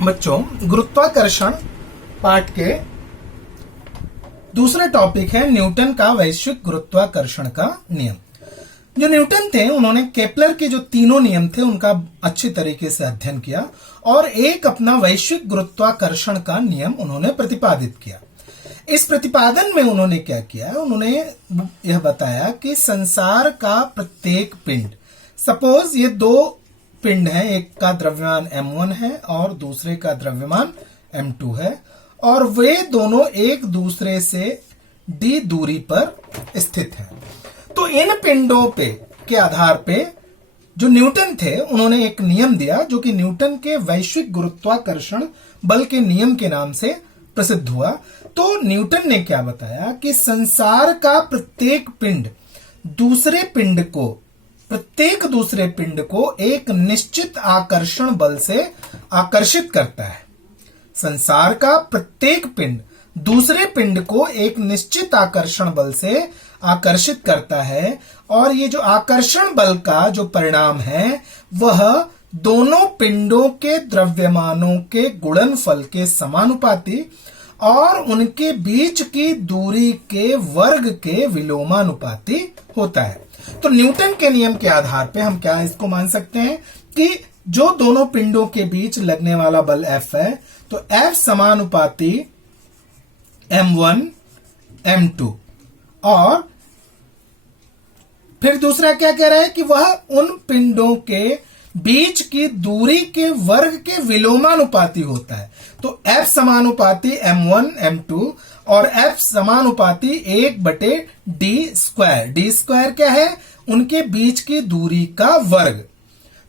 बच्चों, गुरुत्वाकर्षण पाठ के दूसरा टॉपिक है न्यूटन का वैश्विक गुरुत्वाकर्षण का नियम। जो न्यूटन थे उन्होंने केपलर के जो तीनों नियम थे उनका अच्छी तरीके से अध्ययन किया और एक अपना वैश्विक गुरुत्वाकर्षण का नियम उन्होंने प्रतिपादित किया। इस प्रतिपादन में उन्होंने क्या किया, उन्होंने यह बताया कि संसार का प्रत्येक पिंड, सपोज ये दो पिंड है, एक का द्रव्यमान m1 है और दूसरे का द्रव्यमान m2 है, और वे दोनों एक दूसरे से d दूरी पर स्थित हैं। तो इन पिंडों पे के आधार पे जो न्यूटन थे उन्होंने एक नियम दिया जो कि न्यूटन के वैश्विक गुरुत्वाकर्षण बल के नियम के नाम से प्रसिद्ध हुआ। तो न्यूटन ने क्या बताया कि संसार का प्रत्येक पिंड प्रत्येक दूसरे पिंड को एक निश्चित आकर्षण बल से आकर्षित करता है। संसार का प्रत्येक पिंड दूसरे पिंड को एक निश्चित आकर्षण बल से आकर्षित करता है, और ये जो आकर्षण बल का जो परिणाम है वह दोनों पिंडों के द्रव्यमानों के गुणनफल के समानुपाती और उनके बीच की दूरी के वर्ग के विलोमानुपाती होता है। तो न्यूटन के नियम के आधार पे हम क्या इसको मान सकते हैं कि जो दोनों पिंडों के बीच लगने वाला बल F है, तो F समानुपाती m1 m2, और फिर दूसरा क्या कह रहा है कि वह उन पिंडों के बीच की दूरी के वर्ग के विलोमानुपाती होता है। तो F समानुपाती m1 m2 और F समानुपाती 1/d²। d² क्या है? उनके बीच की दूरी का वर्ग।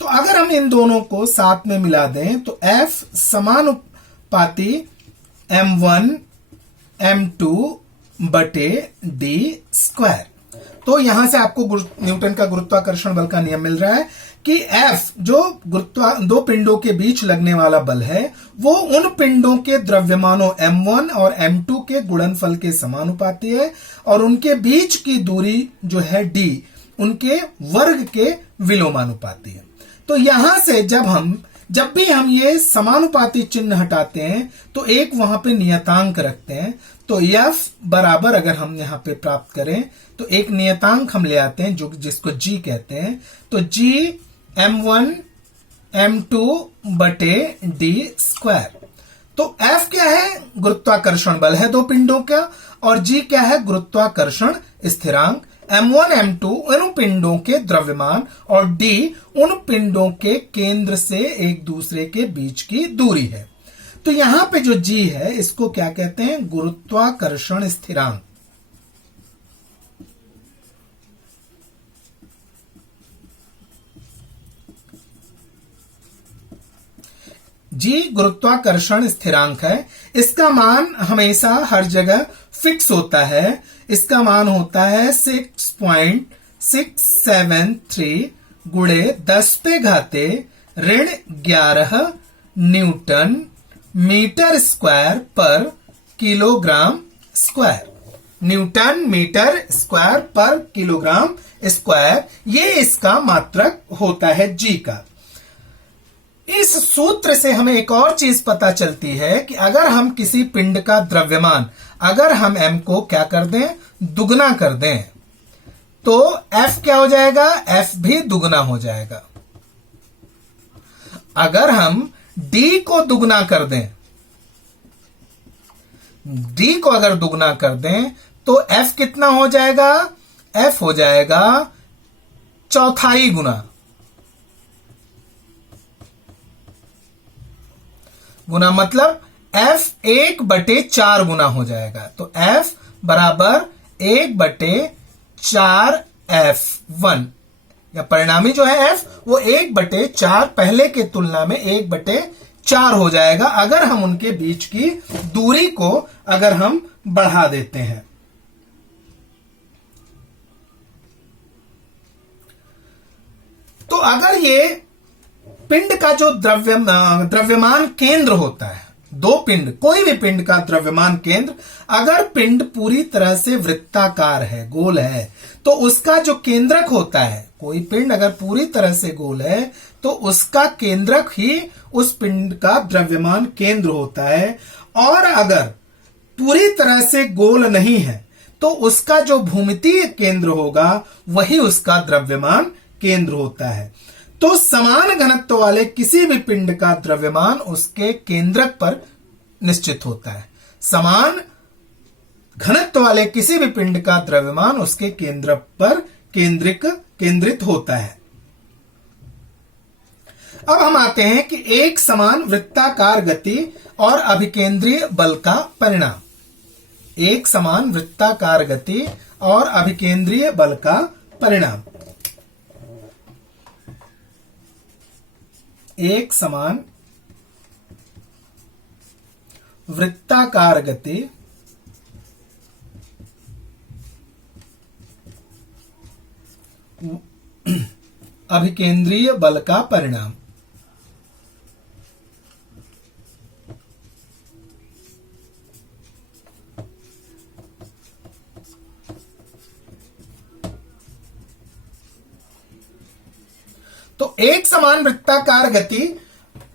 तो अगर हम इन दोनों को साथ में मिला दें तो F समानुपाती m1 m2/d²। तो यहां से आपको न्यूटन का गुरुत्वाकर्षण बल का नियम मिल रहा है कि F जो दो पिंडों के बीच लगने वाला बल है वो उन पिंडों के द्रव्यमानों m1 और m2 के गुणनफल के समानुपाती है, और उनके बीच की दूरी जो है d उनके वर्ग के विलोमानुपाती है। तो यहां से जब भी हम ये समानुपाती चिन्ह हटाते हैं तो एक वहां पे नियतांक रखते हैं। तो F बराबर अगर हम यहां पे प्राप्त करें तो एक नियतांक हम ले आते हैं जिसको G कहते हैं। तो G m1 m2/d²। तो F क्या है? गुरुत्वाकर्षण बल है दो पिंडों का, और G क्या है? गुरुत्वाकर्षण स्थिरांक। m1 m2 उन पिंडों के द्रव्यमान और d उन पिंडों के केंद्र से एक दूसरे के बीच की दूरी है। तो यहां पे जो g है इसको क्या कहते हैं? गुरुत्वाकर्षण स्थिरांक। g गुरुत्वाकर्षण स्थिरांक है। इसका मान हमेशा हर जगह फिक्स होता है। इसका मान होता है 6.673 गुणे 10⁻11 न्यूटन मीटर स्क्वायर पर kilogram square. Newton meter square पर किलोग्राम स्क्वायर, ये इसका मात्रक होता है g का। इस सूत्र से हमें एक और चीज पता चलती है कि अगर हम किसी पिंड का द्रव्यमान अगर हम m को क्या कर दें? दुगना कर दें, तो F क्या हो जाएगा? F भी दुगना हो जाएगा। अगर हम D को दुगना कर दें, D को अगर दुगना कर दें तो F कितना हो जाएगा? F हो जाएगा चौथाई गुना मतलब F 1/4 गुना हो जाएगा। तो F बराबर 1/4F1, या परिणामी जो है F वो 1/4 पहले के तुलना में 1/4 हो जाएगा अगर हम उनके बीच की दूरी को अगर हम बढ़ा देते हैं। तो अगर ये पिंड का जो द्रव्यमान केंद्र होता है, दो पिंड, कोई भी पिंड का द्रव्यमान केंद्र, अगर पिंड पूरी तरह से वृत्ताकार है, गोल है, तो उसका जो केंद्रक होता है, कोई पिंड अगर पूरी तरह से गोल है तो उसका केंद्रक ही उस पिंड का द्रव्यमान केंद्र होता है। और अगर पूरी तरह से गोल नहीं है तो उसका जो भूमितीय केंद्र होगा वही उसका द्रव्यमान केंद्र होता है। तो समान घनत्व वाले किसी भी पिंड का द्रव्यमान उसके केंद्रक पर निश्चित होता है। समान घनत्व वाले किसी भी पिंड का द्रव्यमान उसके केंद्र पर केंद्रित होता है। अब हम आते हैं कि एक समान वृत्ताकार गति और अभिकेंद्रीय बल का परिणाम। एक समान वृत्ताकार गति और अभिकेंद्रीय बल का परिणाम। एक समान वृत्ताकार गति अभिकेंद्रीय बल का परिणाम। तो एक समान वृत्ताकार गति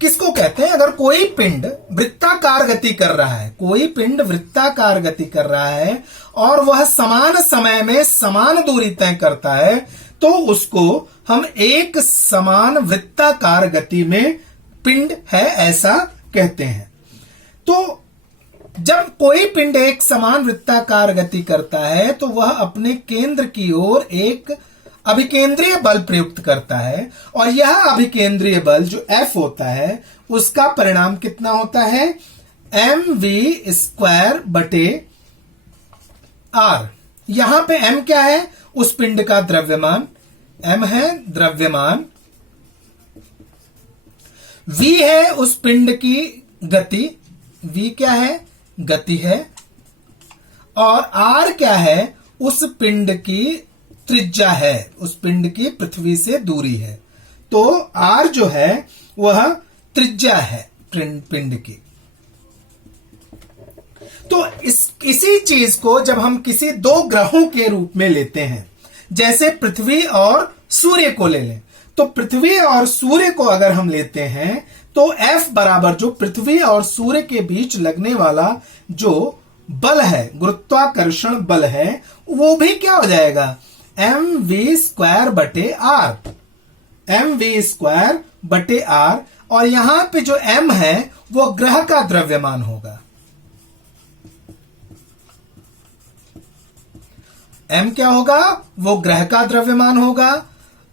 किसको कहते हैं? अगर कोई पिंड वृत्ताकार गति कर रहा है, कोई पिंड वृत्ताकार गति कर रहा है और वह समान समय में समान दूरी तय करता है तो उसको हम एक समान वृत्ताकार गति में पिंड है ऐसा कहते हैं। तो जब कोई पिंड एक समान वृत्ताकार गति करता है तो वह अपने केंद्र की ओर एक अभिकेंद्रीय बल प्रयुक्त करता है और यह अभिकेंद्रीय बल जो F होता है उसका परिणाम कितना होता है? mv² बटे r। यहां पे m क्या है? उस पिंड का द्रव्यमान, m है द्रव्यमान, v है उस पिंड की गति, v क्या है? गति है, और r क्या है? उस पिंड की त्रिज्या है, उस पिंड की पृथ्वी से दूरी है। तो r जो है वह त्रिज्या है पिंड की। तो इसी चीज को जब हम किसी दो ग्रहों के रूप में लेते हैं, जैसे पृथ्वी और सूर्य को ले लें, तो पृथ्वी और सूर्य को अगर हम लेते हैं तो F बराबर जो पृथ्वी और सूर्य के बीच लगने वाला जो बल है, गुरुत्वाकर्षण बल है, वो भी क्या हो जाएगा? mv² बटे r, mv² बटे r। और यहां पे जो m है वो ग्रह का द्रव्यमान होगा। m क्या होगा? वो ग्रह का द्रव्यमान होगा।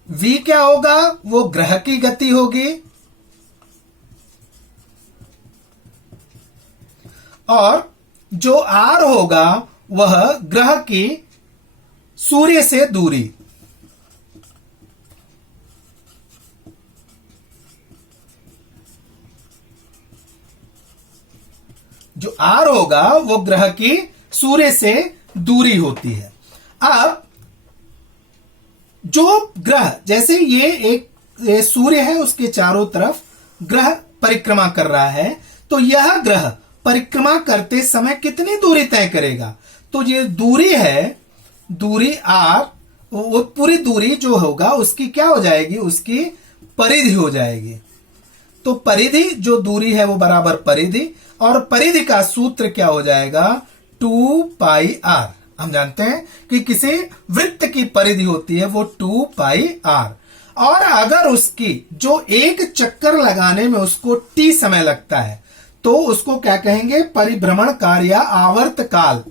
v क्या होगा? वो ग्रह की गति होगी। और जो r होगा वह ग्रह की सूर्य से दूरी। जो r होगा वो ग्रह की सूर्य से दूरी होती है। अब जो ग्रह, जैसे ये एक सूर्य है, उसके चारों तरफ ग्रह परिक्रमा कर रहा है, तो यह ग्रह परिक्रमा करते समय कितनी दूरी तय करेगा? तो ये दूरी है, दूरी r, वो पूरी दूरी जो होगा उसकी क्या हो जाएगी? उसकी परिधि हो जाएगी। तो परिधि जो दूरी है वो बराबर परिधि, और परिधि का सूत्र क्या हो जाएगा? 2πr। हम जानते हैं कि किसी वृत्त की परिधि होती है वो 2πr, और अगर उसकी जो एक चक्कर लगाने में उसको t समय लगता है तो उसको क्या कहेंगे? परिभ्रमण काल या आवर्त काल।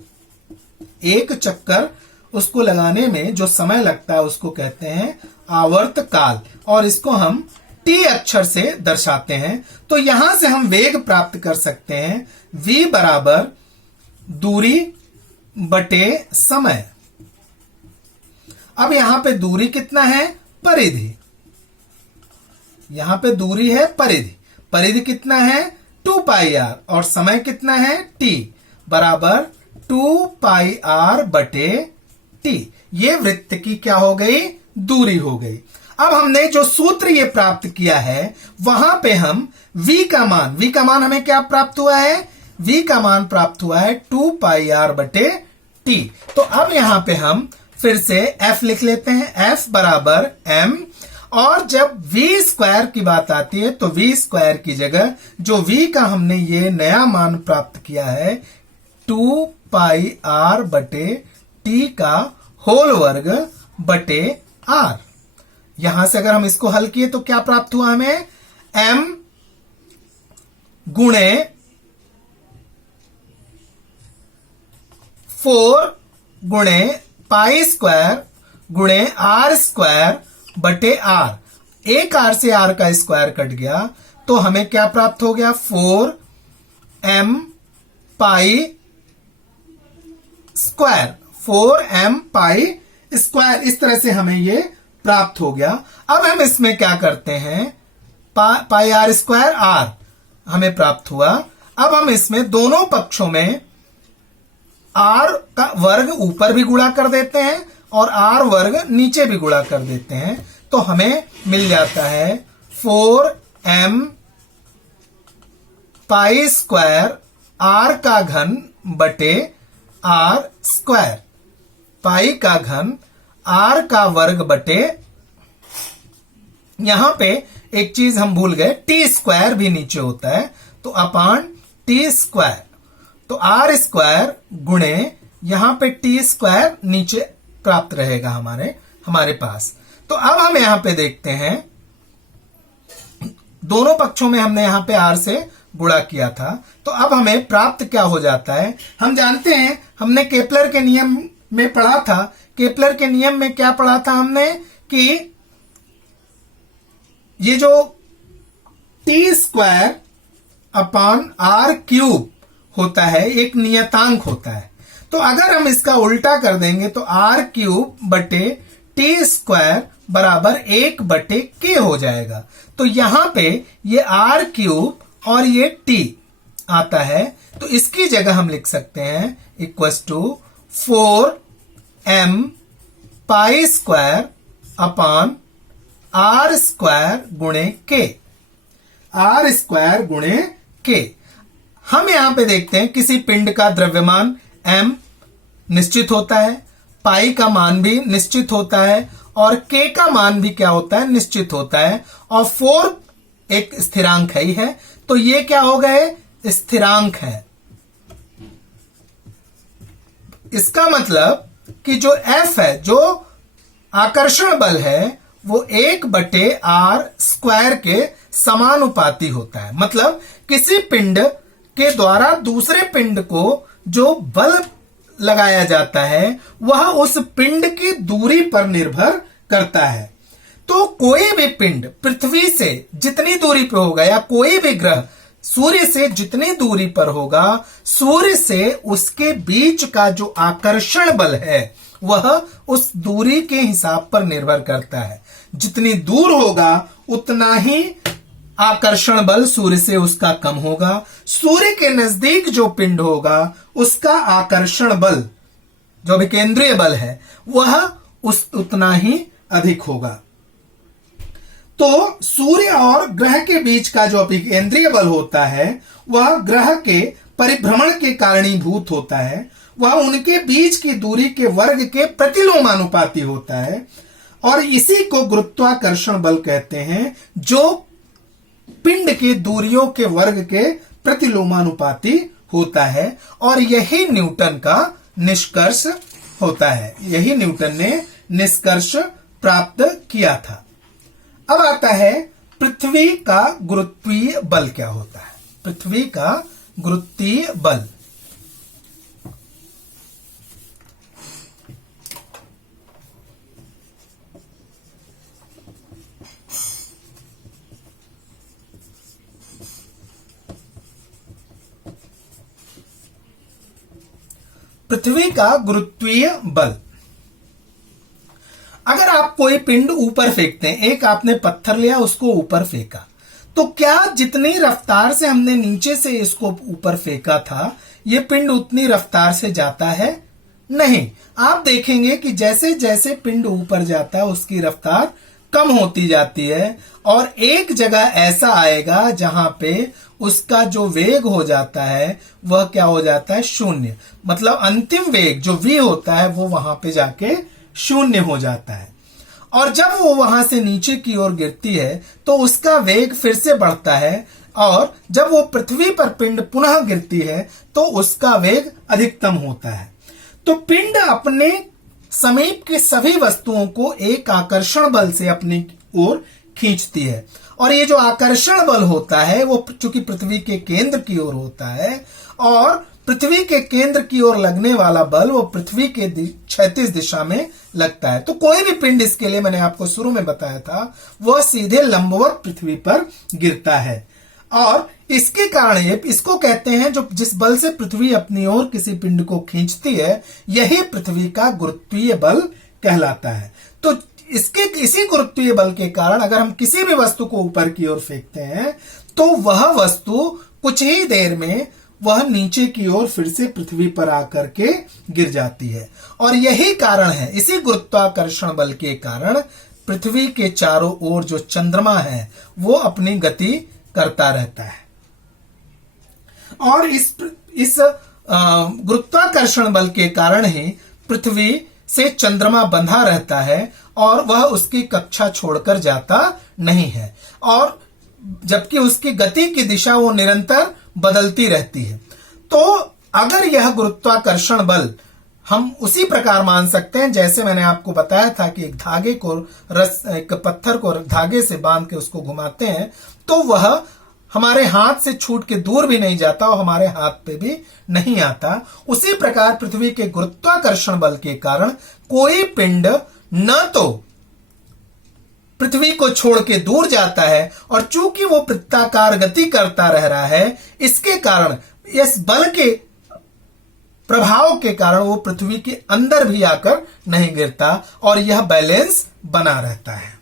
एक चक्कर उसको लगाने में जो समय लगता है उसको कहते हैं आवर्त काल, और इसको हम t अक्षर से दर्शाते हैं। तो यहां से हम वेग प्राप्त कर सकते हैं, v बराबर दूरी बटे समय। अब यहां पे दूरी कितना है? परिधि। यहां पे दूरी है परिधि, परिधि कितना है? 2πr, और समय कितना है? t बराबर 2πr बटे t। ये वृत्त की क्या हो गई? दूरी हो गई। अब हमने जो सूत्र ये प्राप्त किया है वहां पे हम v का मान हमें क्या प्राप्त हुआ है? v का मान प्राप्त हुआ है 2πr बटे t। तो अब यहां पे हम फिर से f लिख लेते हैं, f बराबर m, और जब v स्क्वायर की बात आती है तो v स्क्वायर की जगह जो v का हमने ये नया मान प्राप्त किया है 2 पाई r बटे t का होल वर्ग बटे r। यहां से अगर हम इसको हल किए तो क्या प्राप्त हुआ हमें, m गुणे 4 गुणे पाई स्क्वायर गुणे r स्क्वायर बटे r। एक r से r का स्क्वायर कट गया तो हमें क्या प्राप्त हो गया, 4m pi square, 4m pi square. इस तरह से हमें ये प्राप्त हो गया। अब हम इसमें क्या करते हैं, पाई r स्क्वायर r हमें प्राप्त हुआ। अब हम इसमें दोनों पक्षों में r का वर्ग ऊपर भी गुणा कर देते हैं और r वर्ग नीचे भी गुणा कर देते हैं, तो हमें मिल जाता है 4m पाई स्क्वायर r का घन बटे r स्क्वायर, पाई का घन r का वर्ग बटे, यहां पे एक चीज हम भूल गए, t स्क्वायर भी नीचे होता है तो अपान t स्क्वायर, तो r स्क्वायर गुणे यहां पे t स्क्वायर नीचे प्राप्त रहेगा हमारे पास। तो अब हम यहां पे देखते हैं, दोनों पक्षों में हमने यहां पे r से गुणा किया था, तो अब हमें प्राप्त क्या हो जाता है, हम जानते हैं, हमने केपलर के नियम में पढ़ा था। केपलर के नियम में क्या पढ़ा था हमने कि ये जो T square upon R cube होता है एक नियतांक होता है, तो अगर हम इसका उल्टा कर देंगे तो आर क्यूब बटे टी स्क्वायर बराबर 1 बटे के हो जाएगा। तो यहां पे ये आर क्यूब और ये टी आता है, तो इसकी जगह हम लिख सकते हैं equals to 4m pi square upon R square गुणे के, आर स्क्वायर गुणे के। हम यहां पे देखते हैं किसी पिंड का द्रव्यमान m निश्चित होता है, पाई का मान भी निश्चित होता है और k का मान भी क्या होता है, निश्चित होता है, और 4 एक स्थिरांक है ही है, तो ये क्या हो गए, स्थिरांक है। इसका मतलब कि जो F है, जो आकर्षण बल है, वो 1 बटे आर स्क्वायर के समानुपाती होता है। मतलब किसी पिंड के द्वारा दूसरे पिंड को जो बल लगाया जाता है वह उस पिंड की दूरी पर निर्भर करता है। तो कोई भी पिंड पृथ्वी से जितनी दूरी पर होगा या कोई भी ग्रह सूर्य से जितनी दूरी पर होगा, सूर्य से उसके बीच का जो आकर्षण बल है वह उस दूरी के हिसाब पर निर्भर करता है। जितनी दूर होगा उतना ही आकर्षण बल सूर्य से उसका कम होगा। सूर्य के नजदीक जो पिंड होगा उसका आकर्षण बल, जो अभिकेंद्रीय बल है, वह उतना ही अधिक होगा। तो सूर्य और ग्रह के बीच का जो अभिकेंद्रीय बल होता है वह ग्रह के परिभ्रमण के कारणीभूत होता है, वह उनके बीच की दूरी के वर्ग के प्रतिलोमानुपाती होता है, और इसी को गुरुत्वाकर्षण बल कहते हैं, जो पिंड की दूरियों के वर्ग के प्रतिलोमानुपाती होता है। और यही न्यूटन का निष्कर्ष होता है, यही न्यूटन ने निष्कर्ष प्राप्त किया था। अब आता है पृथ्वी का गुरुत्वीय बल क्या होता है। पृथ्वी का गुरुत्वीय बल, पृथ्वी का गुरुत्वीय बल, अगर आप कोई पिंड ऊपर फेंकते हैं, एक आपने पत्थर लिया उसको ऊपर फेंका, तो क्या जितनी रफ्तार से हमने नीचे से इसको ऊपर फेंका था ये पिंड उतनी रफ्तार से जाता है? नहीं। आप देखेंगे कि जैसे जैसे पिंड ऊपर जाता है उसकी रफ्तार कम होती जाती है, और एक जगह ऐसा आएगा जहां पे उसका जो वेग हो जाता है वह क्या हो जाता है, शून्य। मतलब अंतिम वेग जो v होता है वो वहां पे जाके शून्य हो जाता है। और जब वो वहां से नीचे की ओर गिरती है तो उसका वेग फिर से बढ़ता है, और जब वो पृथ्वी पर पिंड पुनः गिरती है तो उसका वेग अधिकतम होता है। तो पिंड अपने समीप की सभी वस्तुओं को एक आकर्षण बल से अपनी ओर खींचती है, और ये जो आकर्षण बल होता है वो चूंकि पृथ्वी के केंद्र की ओर होता है, और पृथ्वी के केंद्र की ओर लगने वाला बल वो पृथ्वी के क्षैतिज दिशा में लगता है। तो कोई भी पिंड, इसके लिए मैंने आपको शुरू में बताया था, वह सीधे लंबवत पृथ्वी पर गिरता है, और इसके कारण इसको कहते हैं, जो जिस बल से पृथ्वी अपनी ओर किसी पिंड को खींचती है, यही पृथ्वी का गुरुत्वीय बल कहलाता है। तो इसी गुरुत्वीय बल के कारण अगर हम किसी भी वस्तु को ऊपर की ओर फेंकते हैं तो वह वस्तु कुछ ही देर में वह नीचे की ओर फिर से पृथ्वी पर आकर के गिर जाती है। और यही कारण है, इसी गुरुत्वाकर्षण बल के कारण पृथ्वी के चारों ओर जो चंद्रमा है वो अपनी गति करता रहता है। और इस गुरुत्वाकर्षण बल के कारण ही पृथ्वी से चंद्रमा बंधा रहता है और वह उसकी कक्षा छोड़कर जाता नहीं है, और जबकि उसकी गति की दिशा वो निरंतर बदलती रहती है। तो अगर यह गुरुत्वाकर्षण बल हम उसी प्रकार मान सकते हैं जैसे मैंने आपको बताया था कि एक धागे को एक पत्थर को धागे से बांध के उसको घुमाते हैं तो वह हमारे हाथ से छूट के दूर भी नहीं जाता और हमारे हाथ पे भी नहीं आता। उसी प्रकार पृथ्वी के गुरुत्वाकर्षण बल के कारण कोई पिंड न तो पृथ्वी को छोड़ के दूर जाता है, और चूंकि वो वृत्ताकार गति करता रह रहा है, इसके कारण इस बल के प्रभाव के कारण वो पृथ्वी के अंदर भी आकर नहीं गिरता और यह बैलेंस बना रहता है।